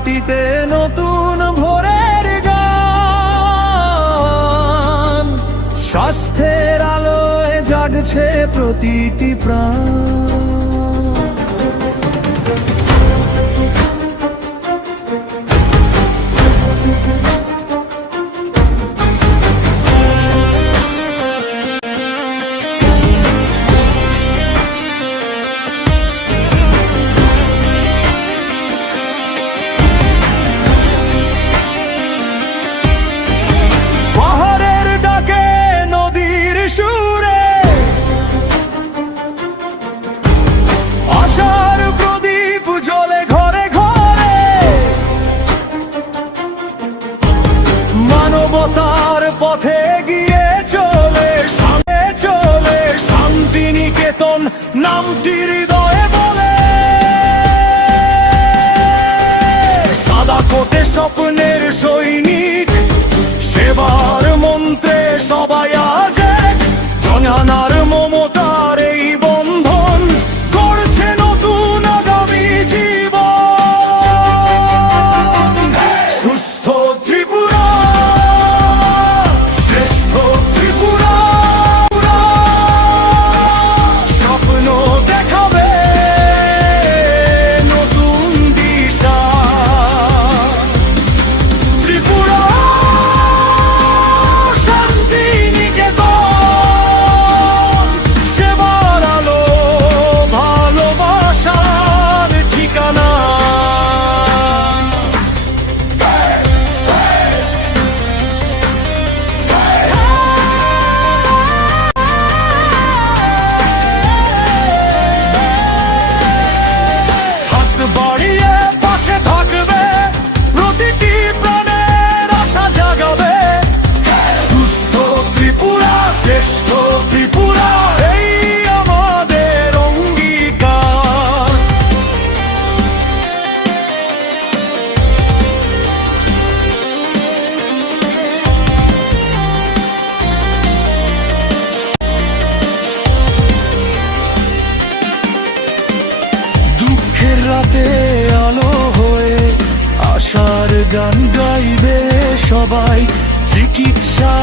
মাটিতে নতুন ভোরের গান, স্বাস্থ্যের আলোয় জাগছে প্রতিটি প্রাণ। মানবতার পথে গিয়ে চলে, সামনে চলে শান্তিনিকেতন নামটি হৃদয়ে বলে। সাদা কোটে স্বপ্নের সৈনিক, সেবার মন্ত্রে সবাই আজ এক, জনগণের মমতার এই বন্ধন করছে নতুন আগামী জীবন। সুস্থ ত্রিপুরা, শ্রেষ্ঠ ত্রিপুরা এই আমাদের অঙ্গীকার। দুঃখের রাতে আলো হয়ে আশার গান গাইবে সবাই, চিকিৎসা